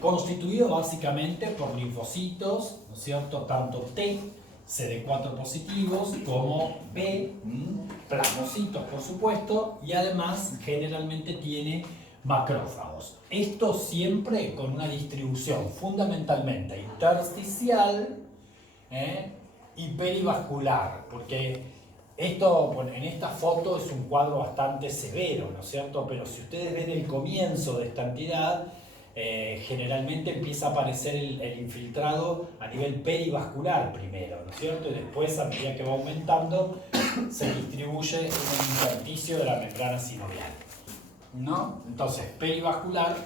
Constituido básicamente por linfocitos, ¿no es cierto? Tanto T, CD4 positivos, como B, plasmocitos por supuesto, y además generalmente tiene macrófagos. Esto siempre con una distribución fundamentalmente intersticial y perivascular, porque esto, bueno, en esta foto es un cuadro bastante severo, ¿no es cierto? Pero si ustedes ven el comienzo de esta entidad, generalmente empieza a aparecer el infiltrado a nivel perivascular primero, ¿no es cierto? Y después, a medida que va aumentando, se distribuye en el intersticio de la membrana sinovial, ¿no? Entonces, perivascular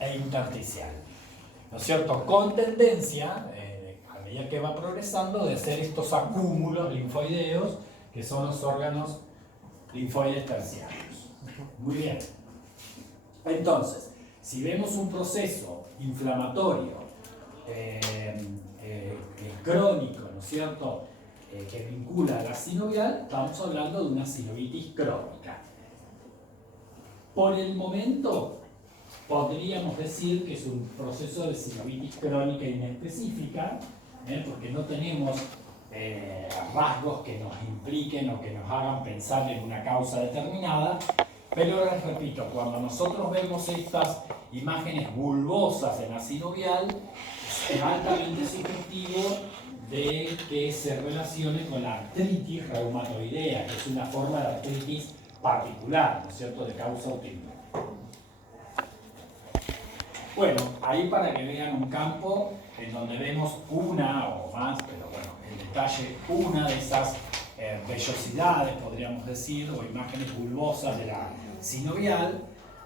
e intersticial, ¿no es cierto? Con tendencia, a medida que va progresando, de ser estos acúmulos linfoideos, que son los órganos linfoides terciarios. Muy bien. Entonces, si vemos un proceso inflamatorio crónico, ¿no es cierto?, que vincula a la sinovial, estamos hablando de una sinovitis crónica. Por el momento, podríamos decir que es un proceso de sinovitis crónica inespecífica, porque no tenemos rasgos que nos impliquen o que nos hagan pensar en una causa determinada. Pero les repito, cuando nosotros vemos estas imágenes bulbosas en la sinovial, es altamente sugestivo de que se relacione con la artritis reumatoidea, que es una forma de artritis particular, ¿no es cierto?, de causa autoinmune. Bueno, ahí para que vean un campo en donde vemos una o más, pero bueno, en detalle una de esas vellosidades, podríamos decir, o imágenes bulbosas de la sinovial,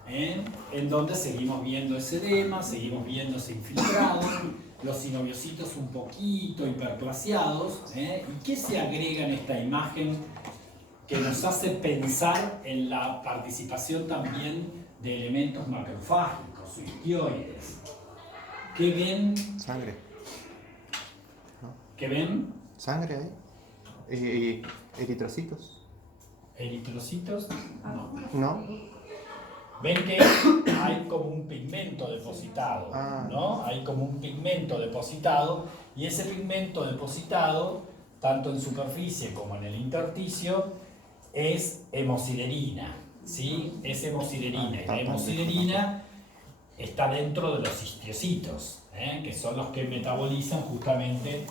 en donde seguimos viendo ese edema, seguimos viendo ese infiltrado, los sinoviocitos un poquito hiperplasiados. ¿Y qué se agrega en esta imagen que nos hace pensar en la participación también de elementos macrofágicos, histioides? ¿Qué ven? Sangre. ¿No? ¿Qué ven? Sangre ahí. Eritrocitos. ¿Eritrocitos? No. ¿No? Ven que hay como un pigmento depositado, ¿no? Hay como un pigmento depositado, y ese pigmento depositado, tanto en superficie como en el intersticio, es hemosiderina, ¿sí? Es hemosiderina. Y la hemosiderina está dentro de los histiocitos, que son los que metabolizan justamente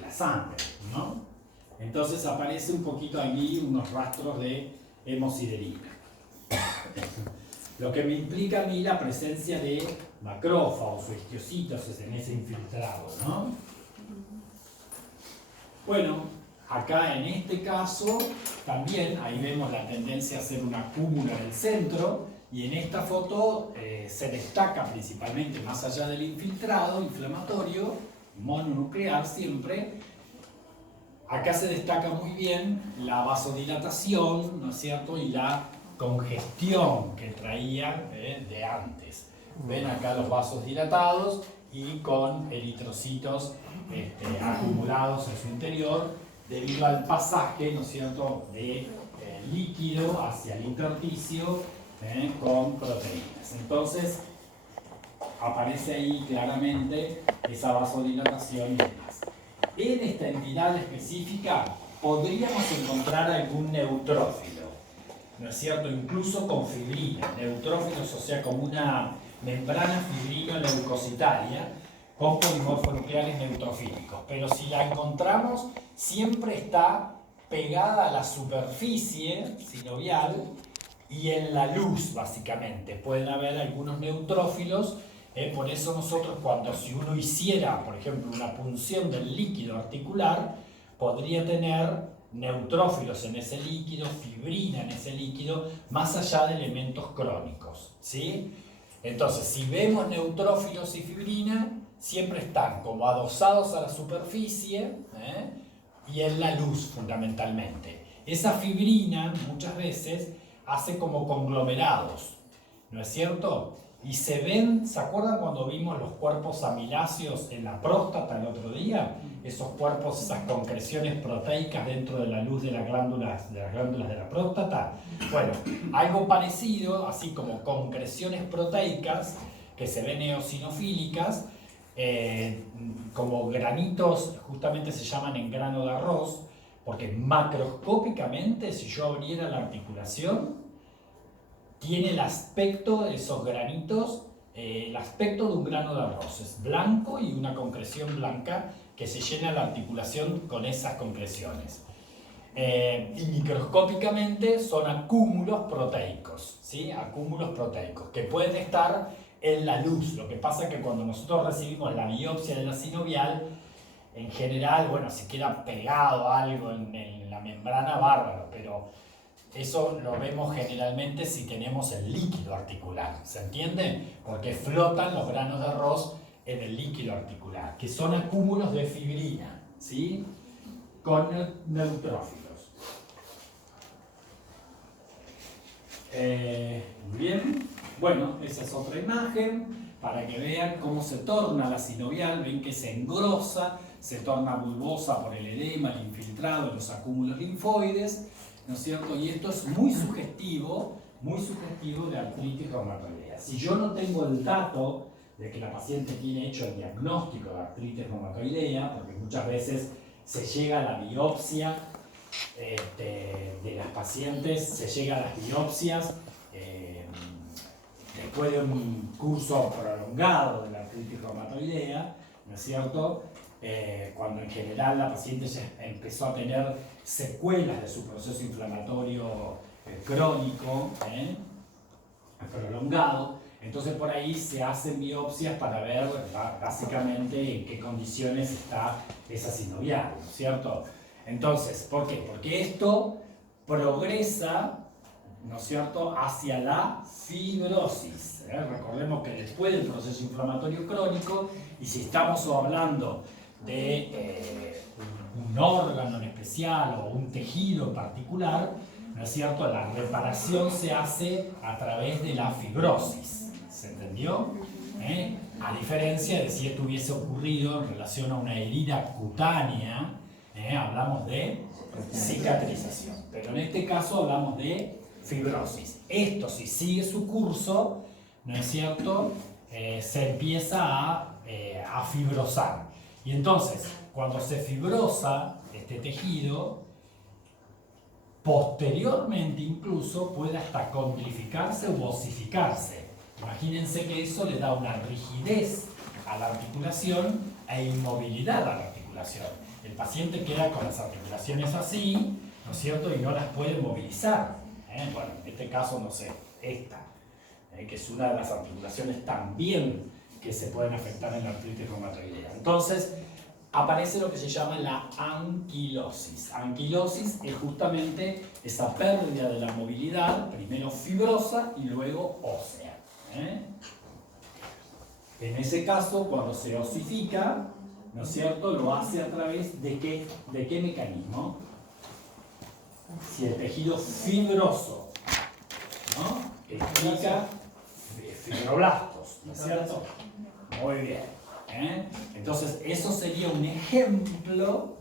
la sangre, ¿no? Entonces aparece un poquito allí unos rastros de hemosiderina. Lo que me implica a mí la presencia de macrófagos o histiocitos en ese infiltrado, ¿no? Bueno, acá en este caso también ahí vemos la tendencia a hacer un acúmulo en el centro, y en esta foto se destaca principalmente, más allá del infiltrado inflamatorio mononuclear siempre, acá se destaca muy bien la vasodilatación, ¿no es cierto?, y la congestión que traía de antes. Ven acá los vasos dilatados y con eritrocitos acumulados en su interior debido al pasaje, ¿no es cierto?, de líquido hacia el intersticio con proteínas. Entonces aparece ahí claramente esa vasodilatación y demás. En esta entidad específica podríamos encontrar algún neutrófilo, ¿no es cierto?, incluso con fibrina, neutrófilos, o sea, como una membrana fibrino-leucocitaria con polimorfonucleares neutrofílicos, pero si la encontramos siempre está pegada a la superficie sinovial y en la luz, básicamente. Pueden haber algunos neutrófilos. Por eso nosotros, si uno hiciera, por ejemplo, una punción del líquido articular, podría tener neutrófilos en ese líquido, fibrina en ese líquido, más allá de elementos crónicos, ¿sí? Entonces, si vemos neutrófilos y fibrina, siempre están como adosados a la superficie y en la luz, fundamentalmente. Esa fibrina, muchas veces, hace como conglomerados, ¿no es cierto? Y se ven, ¿se acuerdan cuando vimos los cuerpos amiláceos en la próstata el otro día? Esos cuerpos, esas concreciones proteicas dentro de la luz de las glándulas de la próstata. Bueno, algo parecido, así como concreciones proteicas que se ven eosinofílicas, como granitos, justamente se llaman en grano de arroz, porque macroscópicamente, si yo abriera la articulación, tiene el aspecto de esos granitos, el aspecto de un grano de arroz. Es blanco y una concreción blanca que se llena la articulación con esas concreciones. Y microscópicamente son acúmulos proteicos, ¿sí? Acúmulos proteicos que pueden estar en la luz. Lo que pasa es que cuando nosotros recibimos la biopsia de la sinovial, en general, bueno, si queda pegado algo en la membrana, bárbaro, pero eso lo vemos generalmente si tenemos el líquido articular, ¿se entiende? Porque flotan los granos de arroz en el líquido articular, que son acúmulos de fibrina, ¿sí? Con neutrófilos. Muy bien. Bueno, esa es otra imagen para que vean cómo se torna la sinovial. Ven que se engrosa, se torna bulbosa por el edema, el infiltrado, los acúmulos linfoides, ¿no es cierto? Y esto es muy sugestivo de artritis reumatoidea. Si yo no tengo el dato de que la paciente tiene hecho el diagnóstico de artritis reumatoidea, porque muchas veces se llega a la biopsia de las pacientes, se llega a las biopsias después de un curso prolongado de la artritis reumatoidea, ¿no es cierto? Cuando en general la paciente ya empezó a tener secuelas de su proceso inflamatorio crónico, prolongado, entonces por ahí se hacen biopsias para ver básicamente en qué condiciones está esa sinovial, ¿no es cierto? Entonces, ¿por qué? Porque esto progresa, ¿no es cierto?, hacia la fibrosis. Recordemos que después del proceso inflamatorio crónico, y si estamos hablando de un órgano en especial o un tejido en particular, ¿no es cierto?, la reparación se hace a través de la fibrosis. ¿Se entendió? A diferencia de si esto hubiese ocurrido en relación a una herida cutánea, hablamos de cicatrización. Pero en este caso hablamos de fibrosis. Esto, si sigue su curso, ¿no es cierto?, se empieza a fibrosar. Y entonces, cuando se fibrosa este tejido, posteriormente incluso puede hasta condrificarse u osificarse. Imagínense que eso le da una rigidez a la articulación e inmovilidad a la articulación. El paciente queda con las articulaciones así, ¿no es cierto?, y no las puede movilizar. Bueno, en este caso, no sé, esta, que es una de las articulaciones también que se pueden afectar en la artritis reumatoidea. Entonces, aparece lo que se llama la anquilosis. Anquilosis es justamente esa pérdida de la movilidad, primero fibrosa y luego ósea. En ese caso, cuando se osifica, ¿no es cierto?, lo hace a través de qué mecanismo. Si el tejido fibroso, ¿no?, explica fibroblastos, ¿no es cierto? Muy bien. Entonces, eso sería un ejemplo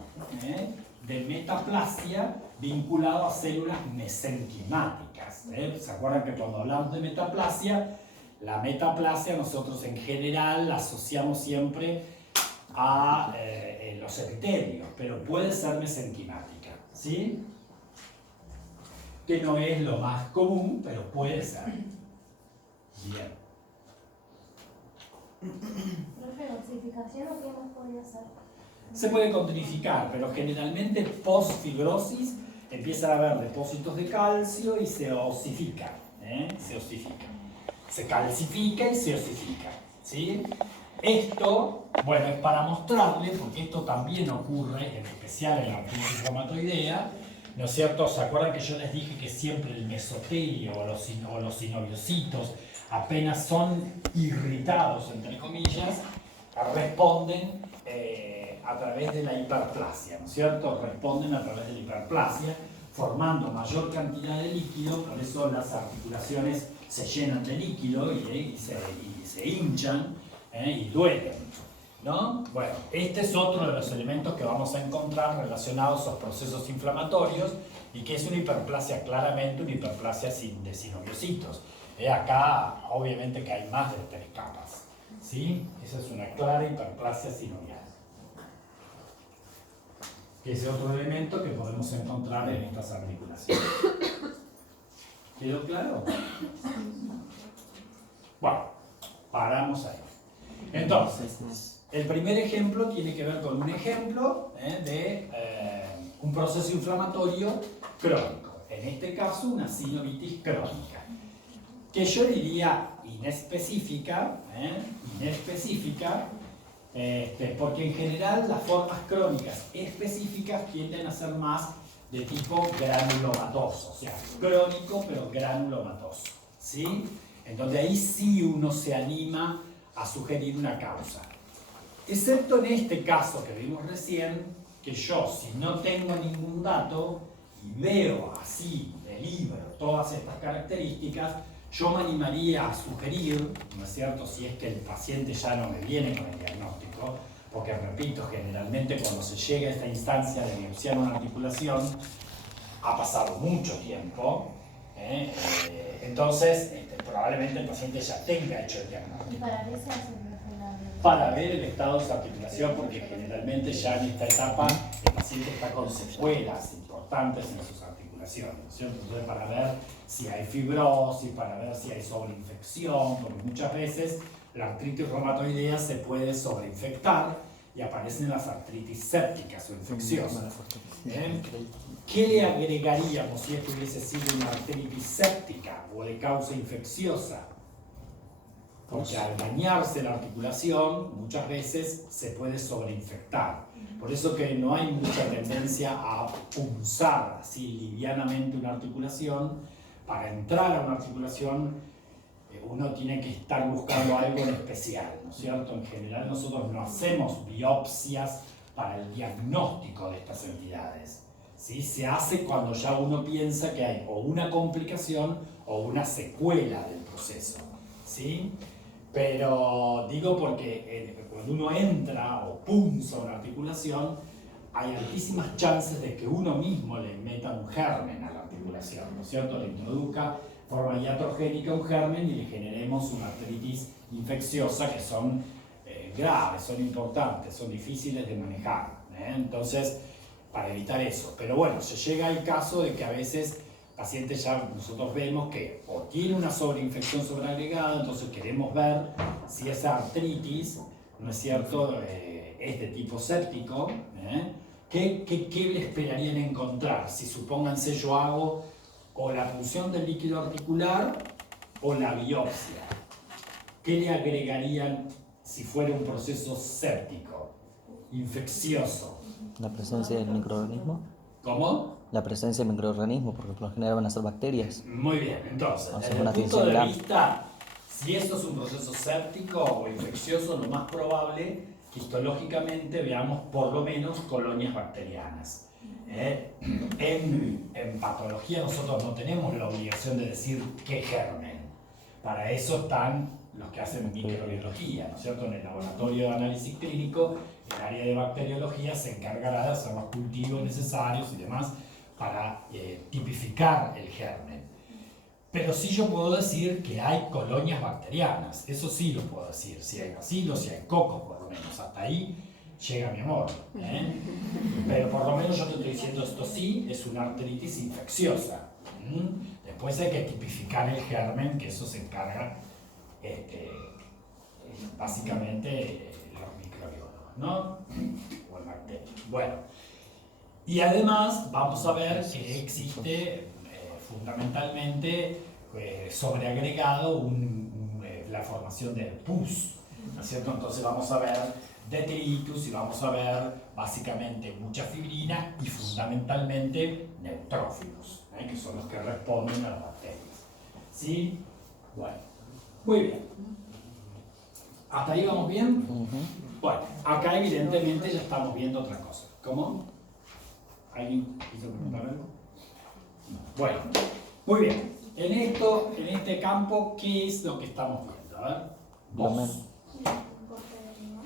de metaplasia vinculado a células mesenquimáticas. ¿Se acuerdan que cuando hablamos de metaplasia, la metaplasia nosotros en general la asociamos siempre a los epitelios, pero puede ser mesenquimática, ¿sí? Que no es lo más común, pero puede ser. Bien. Profe, ¿osificación o qué más podría hacer? Se puede condrificar, pero generalmente post-fibrosis empiezan a haber depósitos de calcio y se osifica. Se osifica. Se calcifica y se osifica. ¿Sí? Esto, bueno, es para mostrarles, porque esto también ocurre, en especial en la artritis reumatoidea, ¿no es cierto? ¿Se acuerdan que yo les dije que siempre el mesotelio o los sinoviocitos apenas son irritados, entre comillas, responden a través de la hiperplasia, ¿no es cierto? Responden a través de la hiperplasia, formando mayor cantidad de líquido, por eso las articulaciones se llenan de líquido y se hinchan y duelen, ¿no? Bueno, este es otro de los elementos que vamos a encontrar relacionados a los procesos inflamatorios y que es una hiperplasia, claramente una hiperplasia de sinoviocitos. Acá, obviamente, que hay más de 3 capas, ¿sí? Esa es una clara hiperplasia sinovial. Que es otro elemento que podemos encontrar en estas articulaciones. ¿Quedó claro? Bueno, paramos ahí. Entonces, el primer ejemplo tiene que ver con un ejemplo de un proceso inflamatorio crónico. En este caso, una sinovitis crónica. Que yo diría inespecífica, porque en general las formas crónicas específicas tienden a ser más de tipo granulomatoso, o sea, crónico pero granulomatoso, ¿sí? En donde ahí sí uno se anima a sugerir una causa. Excepto en este caso que vimos recién, que yo, si no tengo ningún dato y veo así de libro todas estas características, yo me animaría a sugerir, ¿no es cierto?, si es que el paciente ya no me viene con el diagnóstico, porque repito, generalmente cuando se llega a esta instancia de biopsiar una articulación, ha pasado mucho tiempo, entonces probablemente el paciente ya tenga hecho el diagnóstico. ¿Y para qué se hace una Para ver el estado de su articulación, porque generalmente ya en esta etapa el paciente está con secuelas importantes en sus articulaciones, ¿no es cierto? Entonces, para ver si hay fibrosis, para ver si hay sobreinfección, porque muchas veces la artritis reumatoidea se puede sobreinfectar y aparecen las artritis sépticas o infecciosas. ¿Qué le agregaríamos si esto hubiese sido una artritis séptica o de causa infecciosa? Porque al dañarse la articulación, muchas veces se puede sobreinfectar. Por eso que no hay mucha tendencia a punzar así livianamente una articulación. Para entrar a una articulación, uno tiene que estar buscando algo en especial, ¿no es cierto? En general nosotros no hacemos biopsias para el diagnóstico de estas entidades, ¿sí? Se hace cuando ya uno piensa que hay o una complicación o una secuela del proceso, ¿sí? Pero digo porque cuando uno entra o punza una articulación, hay altísimas chances de que uno mismo le meta un germen a la articulación, ¿no es cierto? Le introduzca de forma iatrogénica un germen y le generemos una artritis infecciosa que son graves, son importantes, son difíciles de manejar, Entonces, para evitar eso. Pero bueno, se llega al caso de que a veces pacientes ya nosotros vemos que o tiene una sobreinfección sobreagregada, entonces queremos ver si esa artritis, ¿no es cierto?, es de tipo séptico, ¿qué le esperarían encontrar? Si supónganse yo hago o la punción del líquido articular o la biopsia, ¿qué le agregarían si fuera un proceso séptico, infeccioso? La presencia del microorganismo. ¿Cómo? La presencia de microorganismos, porque por lo general van a ser bacterias. Muy bien, entonces, O sea, desde una el punto tinción de vista, si esto es un proceso séptico o infeccioso, lo más probable que histológicamente veamos por lo menos colonias bacterianas. En patología nosotros no tenemos la obligación de decir qué germen. Para eso están los que hacen microbiología, ¿no es cierto? En el laboratorio de análisis clínico, el área de bacteriología se encargará de hacer los cultivos necesarios y demás para tipificar el germen. Pero sí yo puedo decir que hay colonias bacterianas, eso sí lo puedo decir, si hay bacilos, si hay cocos por lo menos, hasta ahí llega mi amor. Pero por lo menos yo te estoy diciendo esto sí, es una artritis infecciosa. Después hay que tipificar el germen, que eso se encarga básicamente los microbiólogos, ¿no? O el bacterio. Bueno, y además vamos a ver que existe fundamentalmente sobreagregado la formación de pus, ¿no es cierto? Entonces vamos a ver detritus y vamos a ver básicamente mucha fibrina y fundamentalmente neutrófilos, que son los que responden a las bacterias. ¿Sí? Bueno, muy bien. ¿Hasta ahí vamos bien? Bueno, acá evidentemente ya estamos viendo otra cosa. ¿Cómo? ¿Alguien quiso preguntar algo? Bueno, muy bien. En este campo, ¿qué es lo que estamos viendo? A ver, vos. Glomérulo. Un corte de riñón.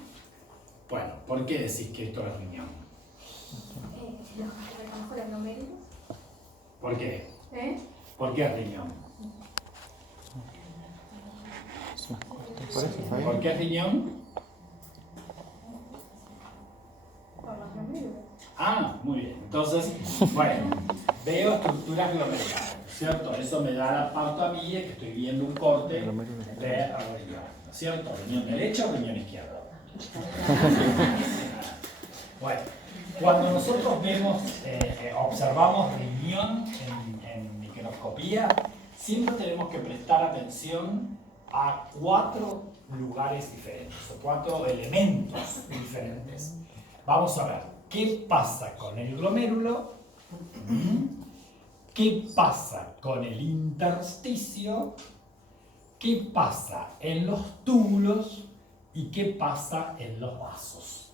Bueno, ¿por qué decís que esto es riñón? Los reconozco los glomérulos. ¿Por qué? ¿Eh? ¿Por qué riñón? Es más corto. Por eso, está bien. ¿Por qué riñón? Por los glomérulos. Ah, muy bien. Entonces, bueno, veo estructuras glomerulares, ¿cierto? Eso me da la pauta a mí de que estoy viendo un corte de riñón, ¿no es cierto? ¿Riñón derecho o riñón izquierdo? Bueno, cuando nosotros vemos, observamos riñón en microscopía, siempre tenemos que prestar atención a 4 lugares diferentes o 4 elementos diferentes. Vamos a ver qué pasa con el glomérulo, qué pasa con el intersticio, qué pasa en los túbulos y qué pasa en los vasos.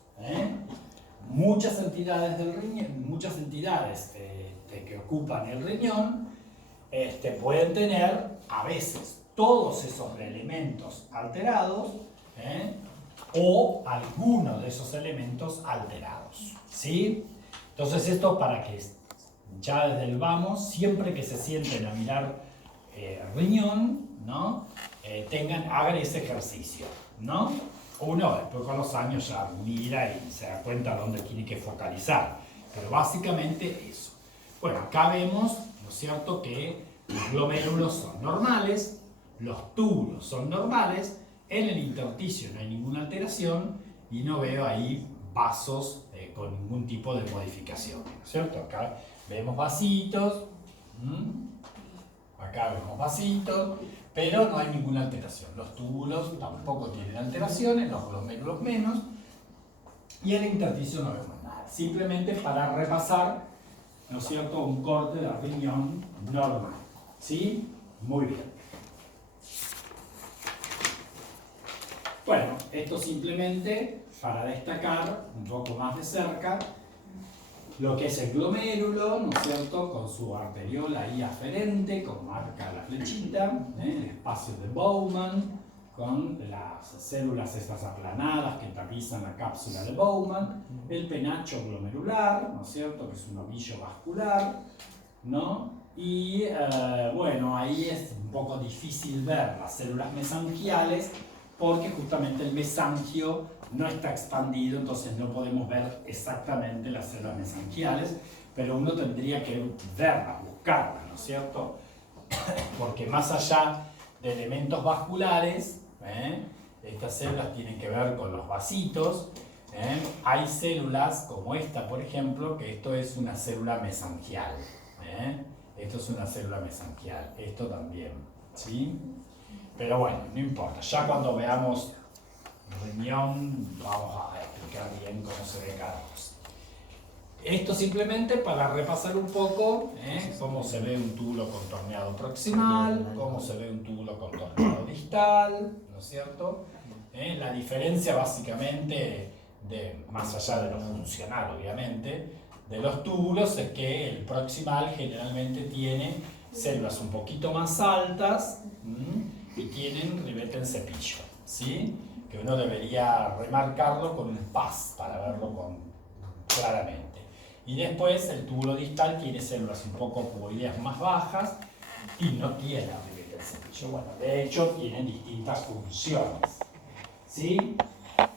Muchas entidades del riñón, muchas entidades que ocupan el riñón pueden tener a veces todos esos elementos alterados o algunos de esos elementos alterados, ¿sí? Entonces esto para que ya desde el vamos, siempre que se sienten a mirar riñón, ¿no? Hagan ese ejercicio, ¿no? Uno después con los años ya mira y se da cuenta dónde tiene que focalizar, pero básicamente eso. Bueno, acá vemos, ¿no es cierto?, que los glomérulos son normales, los túbulos son normales, en el intersticio no hay ninguna alteración y no veo ahí vasos con ningún tipo de modificación, ¿no es cierto? Acá vemos vasitos, acá vemos vasitos, pero no hay ninguna alteración. Los túbulos tampoco tienen alteraciones, los glomérulos menos, y en el intersticio no vemos nada. Simplemente para repasar, ¿no es cierto?, un corte de riñón normal. ¿Sí? Muy bien. Bueno, esto simplemente para destacar un poco más de cerca lo que es el glomérulo, ¿no es cierto?, con su arteriola ahí aferente, como marca la flechita, el espacio de Bowman, con las células estas aplanadas que tapizan la cápsula de Bowman, el penacho glomerular, ¿no es cierto?, que es un ovillo vascular, ¿no? Y bueno, ahí es un poco difícil ver las células mesangiales porque justamente el mesangio no está expandido, entonces no podemos ver exactamente las células mesangiales, pero uno tendría que verlas, buscarlas, ¿no es cierto? Porque más allá de elementos vasculares, estas células tienen que ver con los vasitos, hay células como esta, por ejemplo, que esto es una célula mesangial, esto es una célula mesangial, esto también, ¿sí? Pero bueno, no importa, ya cuando veamos riñón vamos a explicar bien cómo se ve cada cosa. Esto simplemente para repasar un poco cómo se ve un túbulo contorneado proximal, cómo se ve un túbulo contorneado distal, ¿no es cierto? La diferencia básicamente, más allá de lo funcional obviamente, de los túbulos es que el proximal generalmente tiene células un poquito más altas y tienen ribete en cepillo, ¿sí? Que uno debería remarcarlo con un PAS para verlo claramente. Y después el túbulo distal tiene células un poco cuboideas más bajas y no tiene ribete en cepillo. Bueno, de hecho tienen distintas funciones, ¿sí?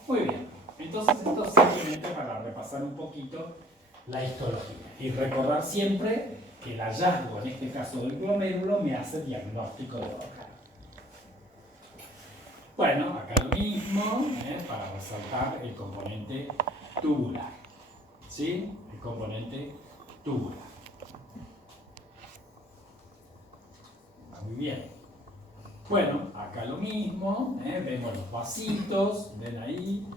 Muy bien, entonces esto simplemente para repasar un poquito la histología y recordar siempre que el hallazgo, en este caso del glomérulo, me hace diagnóstico de órgano. Bueno, acá lo mismo, para resaltar el componente tubular, ¿sí? El componente tubular. Muy bien. Bueno, acá lo mismo, vemos los vasitos, ven ahí,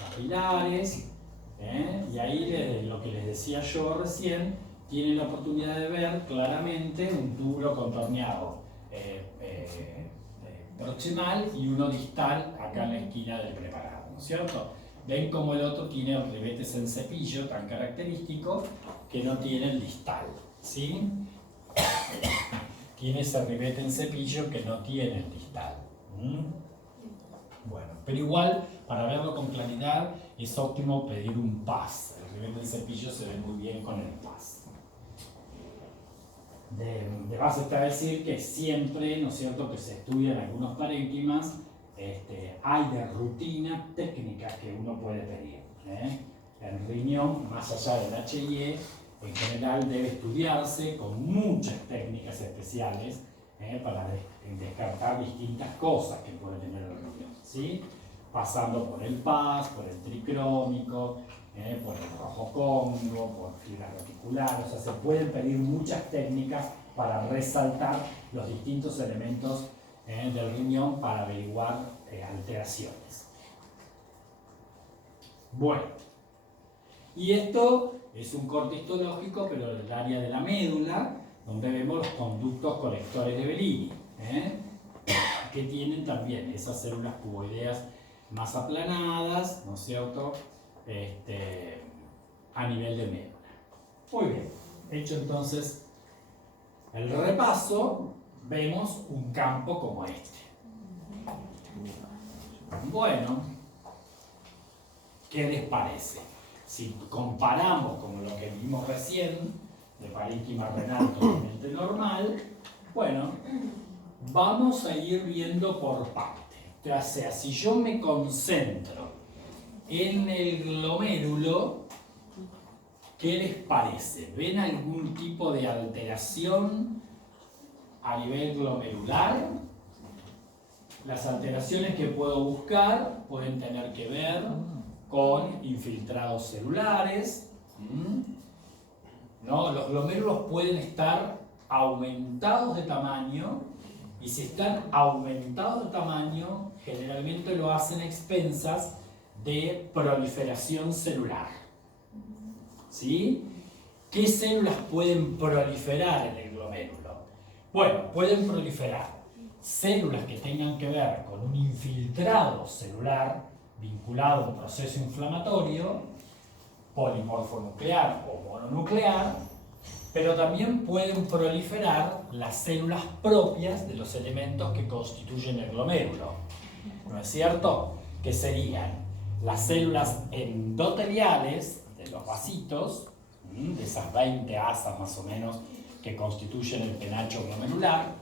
capilares, y ahí desde lo que les decía yo recién, tienen la oportunidad de ver claramente un túbulo contorneado proximal y uno distal acá en la esquina del preparado, ¿no es cierto? Ven como el otro tiene ribetes en cepillo tan característico que no tiene el distal, ¿sí? tiene ese ribete en cepillo que no tiene el distal. Bueno, pero igual, para verlo con claridad, es óptimo pedir un PAS. El ribete en cepillo se ve muy bien con el PAS. De base está decir que siempre, ¿no es cierto?, que se estudian algunos parénquimas, hay de rutina técnicas que uno puede pedir. El riñón, más allá del HIE, en general debe estudiarse con muchas técnicas especiales para descartar distintas cosas que puede tener el riñón, ¿sí? Pasando por el PAS, por el tricrónico, por el rojo Congo, por fibra reticular, o sea, se pueden pedir muchas técnicas para resaltar los distintos elementos del riñón para averiguar alteraciones. Bueno, y esto es un corte histológico, pero del área de la médula, donde vemos los conductos colectores de Bellini, que tienen también esas células cuboideas más aplanadas, ¿no es cierto?, a nivel de médula. Muy bien, hecho entonces el repaso, vemos un campo como este. Bueno, ¿qué les parece? Si comparamos con lo que vimos recién, de parénquima renal totalmente normal, bueno, vamos a ir viendo por parte. O sea, si yo me concentro en el glomérulo, ¿qué les parece? ¿Ven algún tipo de alteración a nivel glomerular? Las alteraciones que puedo buscar pueden tener que ver con infiltrados celulares, ¿no? Los glomérulos pueden estar aumentados de tamaño, y si están aumentados de tamaño, generalmente lo hacen a expensas de proliferación celular. ¿Sí? ¿Qué células pueden proliferar en el glomérulo? Bueno, pueden proliferar células que tengan que ver con un infiltrado celular vinculado a un proceso inflamatorio, polimorfonuclear o mononuclear, pero también pueden proliferar las células propias de los elementos que constituyen el glomérulo. ¿No es cierto? Que serían las células endoteliales de los vasitos, de esas 20 asas más o menos que constituyen el penacho glomerular.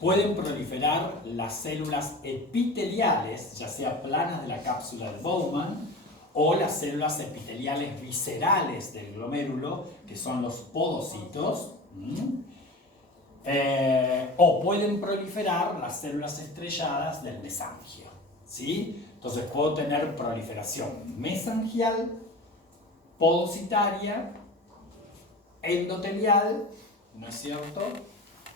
Pueden proliferar las células epiteliales, ya sea planas de la cápsula de Bowman, o las células epiteliales viscerales del glomérulo, que son los podocitos, o pueden proliferar las células estrelladas del mesangio, ¿sí? Entonces puedo tener proliferación mesangial, podocitaria, endotelial, ¿no es cierto?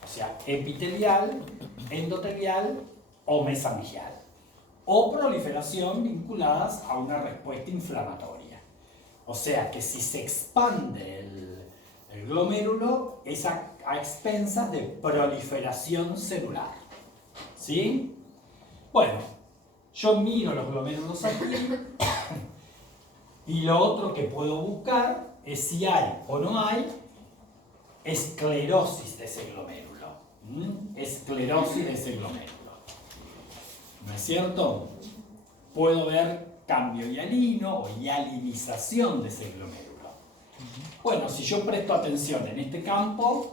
O sea, epitelial, endotelial o mesangial. O proliferación vinculadas a una respuesta inflamatoria. O sea que si se expande el glomérulo es a expensas de proliferación celular. ¿Sí? Bueno, yo miro los glomérulos aquí y lo otro que puedo buscar es si hay o no hay esclerosis de ese glomérulo. Esclerosis de ese glomérulo. ¿No es cierto? Puedo ver cambio hialino o hialinización de ese glomérulo. Bueno, si yo presto atención en este campo,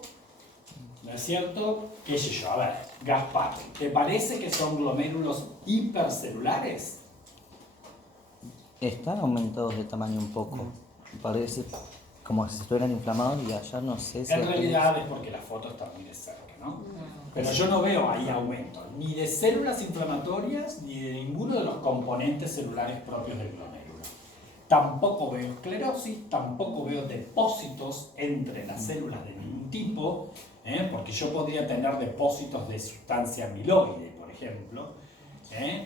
¿no es cierto? ¿Qué sé yo? A ver, Gaspar, ¿te parece que son glomérulos hipercelulares? Están aumentados de tamaño un poco. Parece como si estuvieran inflamados y allá no sé si... En realidad es porque la foto está muy de cerca, ¿no? Pero yo no veo ahí aumento, ni de células inflamatorias, ni de ninguno de los componentes celulares propios del glomérulo. Tampoco veo esclerosis, tampoco veo depósitos entre las células de ningún tipo, porque yo podría tener depósitos de sustancia amiloide, por ejemplo,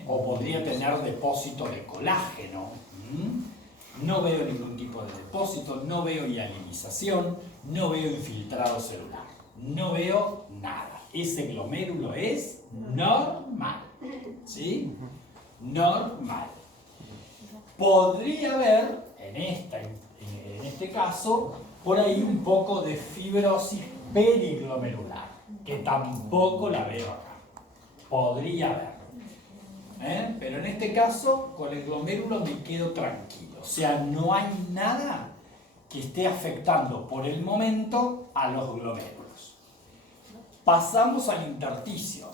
o podría tener depósitos de colágeno. No veo ningún tipo de depósito, no veo hialinización, no veo infiltrado celular, no veo nada. Ese glomérulo es normal, ¿sí? Normal. Podría haber, en este caso, por ahí un poco de fibrosis periglomerular, que tampoco la veo acá. Podría haber. Pero en este caso, con el glomérulo me quedo tranquilo. O sea, no hay nada que esté afectando por el momento a los glomérulos. Pasamos al intersticio.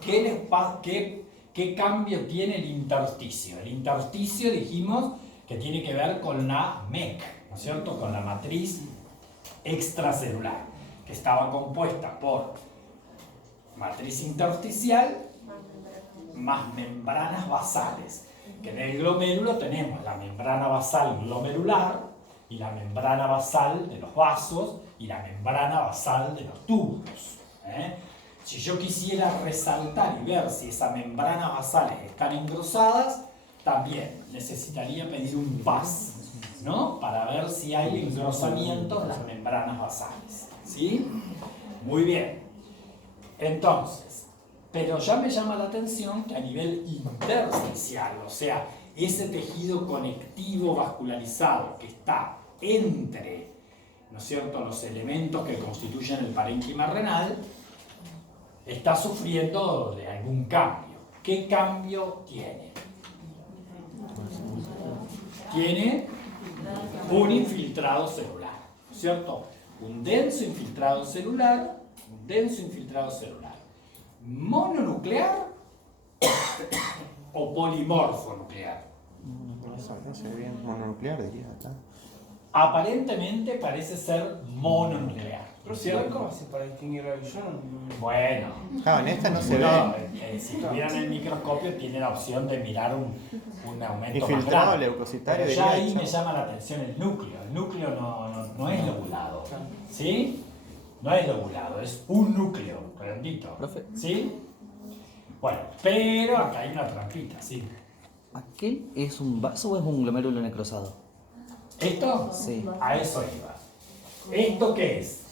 ¿Qué cambio tiene el intersticio? El intersticio dijimos que tiene que ver con la MEC, ¿no es cierto? Con la matriz extracelular, que estaba compuesta por matriz intersticial más membranas basales, que en el glomérulo tenemos la membrana basal glomerular y la membrana basal de los vasos y la membrana basal de los túbulos. Si yo quisiera resaltar y ver si esas membranas basales están engrosadas, también necesitaría pedir un PAS, ¿no? Para ver si hay engrosamiento en las membranas basales, ¿sí? Muy bien. Entonces, pero ya me llama la atención que a nivel intersticial, o sea, ese tejido conectivo vascularizado que está entre, ¿no es cierto?, los elementos que constituyen el parénquima renal, está sufriendo de algún cambio. ¿Qué cambio tiene? Tiene un infiltrado celular, ¿no es cierto? Un denso infiltrado celular, mononuclear o polimorfo nuclear. No se ve bien. Mononuclear, diría acá. Aparentemente parece ser mononuclear. Pero si igual, ¿cómo hace para distinguir algo? Yo no. Bueno, Claro, en esta no se uno, ve. si tuvieran el microscopio tiene la opción de mirar un aumento más Infiltrado grande. leucocitario, Pero ya diría, ahí chao. me llama la atención el núcleo. El núcleo no es lobulado, ¿sí? No es lobulado, es un núcleo redondito, Profe. ¿sí? Bueno, pero acá hay una trampita, ¿sí? ¿Aquel es un vaso o es un glomérulo necrosado? ¿Esto? Sí. A eso iba. ¿Esto qué es?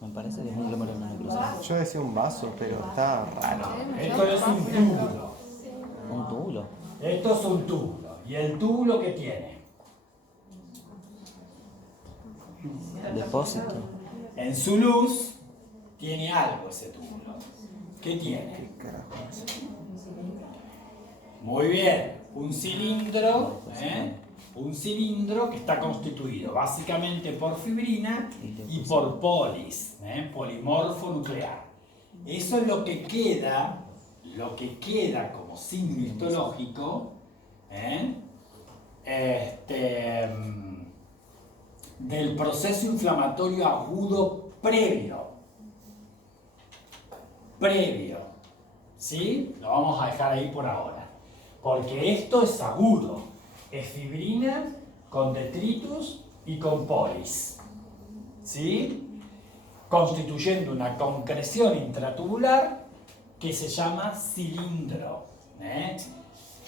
Me parece que es un glomérulo necrosado. Yo decía un vaso, pero está raro. Esto es un túbulo. ¿Un túbulo? Esto es un túbulo. ¿Y el túbulo qué tiene? Depósito. En su luz tiene algo ese túbulo. ¿Qué tiene? ¿Qué carajo es? Muy bien, un cilindro, un cilindro que está constituido básicamente por fibrina y por polis, polimorfo nuclear. Eso es lo que queda como signo histológico del proceso inflamatorio agudo previo. ¿Sí? Lo vamos a dejar ahí por ahora. Porque esto es agudo. Es fibrina con detritus y con polis. ¿Sí? Constituyendo una concreción intratubular que se llama cilindro.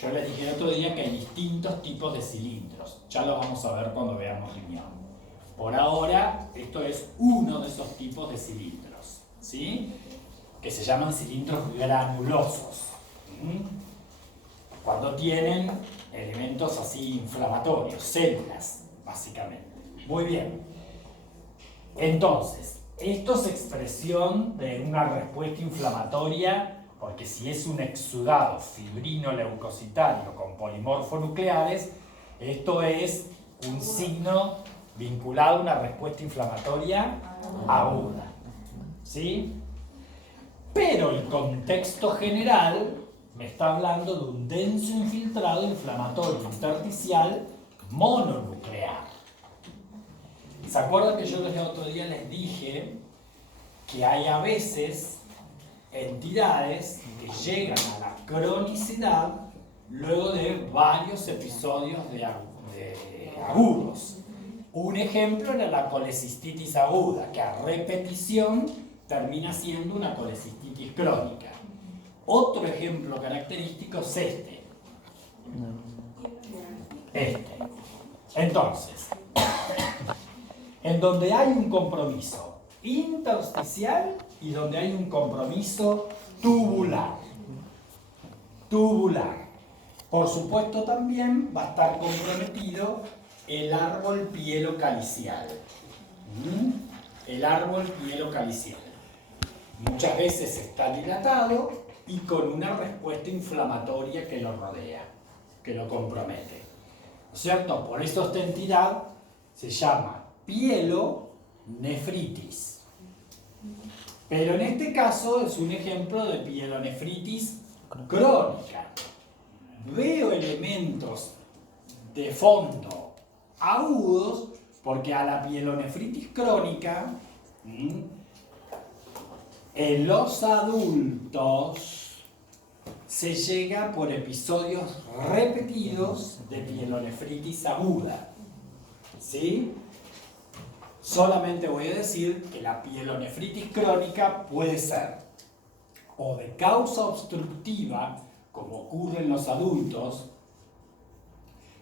Yo les dije el otro día que hay distintos tipos de cilindros. Ya lo vamos a ver cuando veamos riñón. Por ahora, esto es uno de esos tipos de cilindros. ¿Sí? Que se llaman cilindros granulosos. Cuando tienen elementos así inflamatorios, células, básicamente. Muy bien. Entonces, esto es expresión de una respuesta inflamatoria, porque si es un exudado fibrino-leucocitario con polimorfonucleares, esto es un signo vinculado a una respuesta inflamatoria aguda. ¿Sí? Pero el contexto general me está hablando de un denso infiltrado inflamatorio intersticial mononuclear. ¿Se acuerdan que yo el otro día les dije que hay a veces entidades que llegan a la cronicidad luego de varios episodios de agudos? Un ejemplo era la colecistitis aguda, que a repetición termina siendo una colecistitis crónica. Otro ejemplo característico es este. Entonces, en donde hay un compromiso intersticial y donde hay un compromiso tubular. Por supuesto también va a estar comprometido el árbol pielocalicial. el árbol pielocalicial. Muchas veces está dilatado y con una respuesta inflamatoria que lo rodea, que lo compromete. ¿No es cierto? Por eso esta entidad se llama pielonefritis. Pero en este caso es un ejemplo de pielonefritis crónica. Veo elementos de fondo agudos porque a la pielonefritis crónica en los adultos se llega por episodios repetidos de pielonefritis aguda. ¿Sí? Solamente voy a decir que la pielonefritis crónica puede ser o de causa obstructiva, como ocurre en los adultos,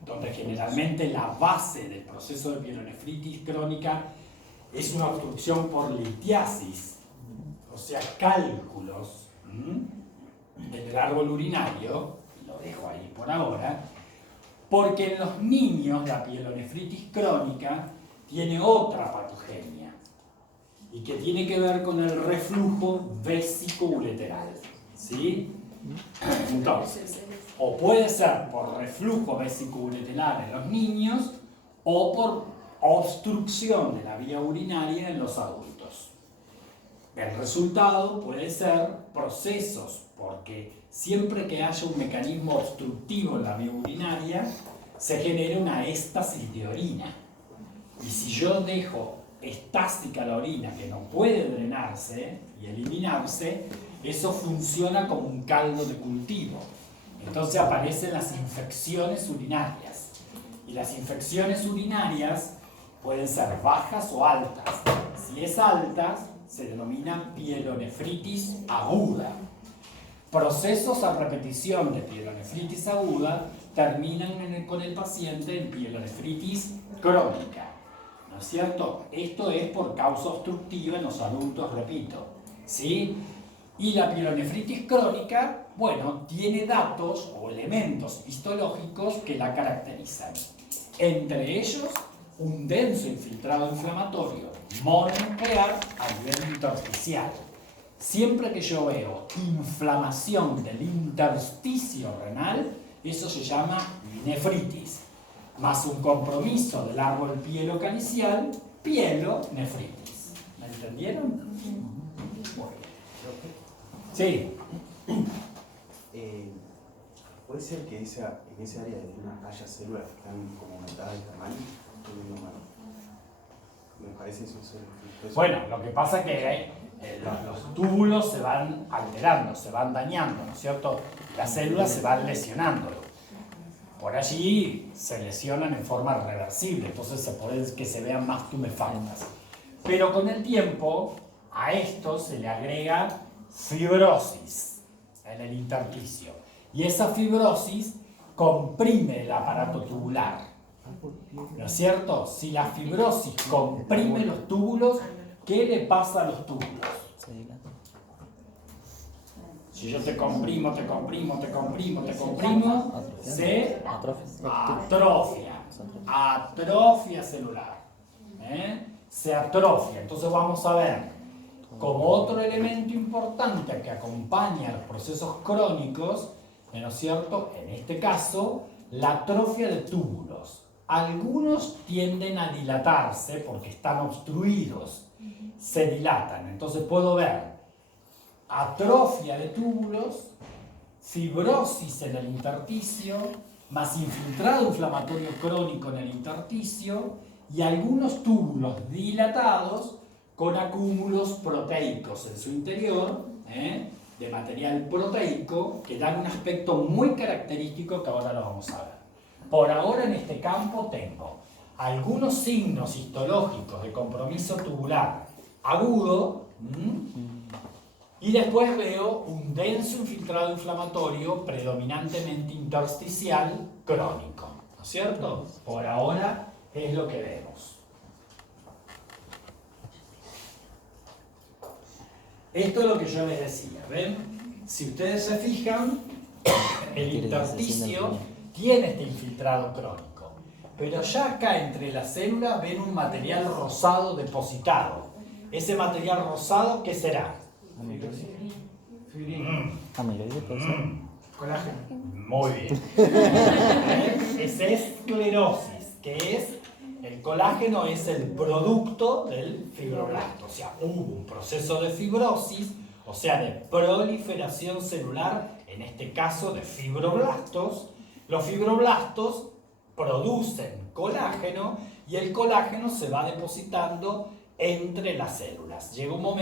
donde generalmente la base del proceso de pielonefritis crónica es una obstrucción por litiasis, o sea, cálculos del árbol urinario, lo dejo ahí por ahora, porque en los niños la pielonefritis crónica tiene otra patogenia y que tiene que ver con el reflujo vesículo-ureteral, ¿sí? Entonces, o puede ser por reflujo vesículo-ureteral en los niños o por obstrucción de la vía urinaria en los adultos. El resultado puede ser procesos, porque siempre que haya un mecanismo obstructivo en la vía urinaria, se genera una éstasis de orina. Y si yo dejo estásica la orina que no puede drenarse y eliminarse, eso funciona como un caldo de cultivo. Entonces aparecen las infecciones urinarias. Y las infecciones urinarias pueden ser bajas o altas. Si es alta, se denomina pielonefritis aguda. Procesos a repetición de pielonefritis aguda terminan con el paciente en pielonefritis crónica. ¿No es cierto? Esto es por causa obstructiva en los adultos, repito. ¿Sí? Y la pielonefritis crónica, bueno, tiene datos o elementos histológicos que la caracterizan. Entre ellos, un denso infiltrado inflamatorio mononuclear a nivel intersticial. Siempre que yo veo inflamación del intersticio renal, eso se llama nefritis, más un compromiso del árbol pielocalicial, pielonefritis. ¿Me entendieron? Sí. ¿Puede ser que en ese área de una haya células que están como aumentadas de tamaño? Me parece eso. Bueno, lo que pasa es que los túbulos se van alterando, se van dañando, ¿no es cierto? Las células se van lesionando. Por allí se lesionan en forma reversible, entonces se puede que se vean más tumefactas. Pero con el tiempo a esto se le agrega fibrosis en el intersticio. Y esa fibrosis comprime el aparato tubular. ¿No es cierto? Si la fibrosis comprime los túbulos, ¿qué le pasa a los túbulos? Si yo te comprimo, se atrofia celular. Se atrofia. Entonces vamos a ver, como otro elemento importante que acompaña a los procesos crónicos, ¿no es cierto? En este caso, la atrofia de túbulos. Algunos tienden a dilatarse porque están obstruidos, se dilatan. Entonces puedo ver atrofia de túbulos, fibrosis en el intersticio, más infiltrado inflamatorio crónico en el intersticio y algunos túbulos dilatados con acúmulos proteicos en su interior, de material proteico, que dan un aspecto muy característico que ahora lo vamos a ver. Por ahora en este campo tengo algunos signos histológicos de compromiso tubular agudo, y después veo un denso infiltrado inflamatorio predominantemente intersticial crónico, ¿no es cierto? Por ahora es lo que vemos. Esto es lo que yo les decía, ¿ven? Si ustedes se fijan, el intersticio tiene este infiltrado crónico, pero ya acá entre las células ven un material rosado depositado. Ese material rosado, ¿qué será? Amiloide puede ser. Colágeno. Muy bien. Es esclerosis, que es el colágeno, es el producto del fibroblasto. O sea, hubo un proceso de fibrosis, o sea, de proliferación celular, en este caso de fibroblastos. Los fibroblastos producen colágeno y el colágeno se va depositando entre las células. Llega un momento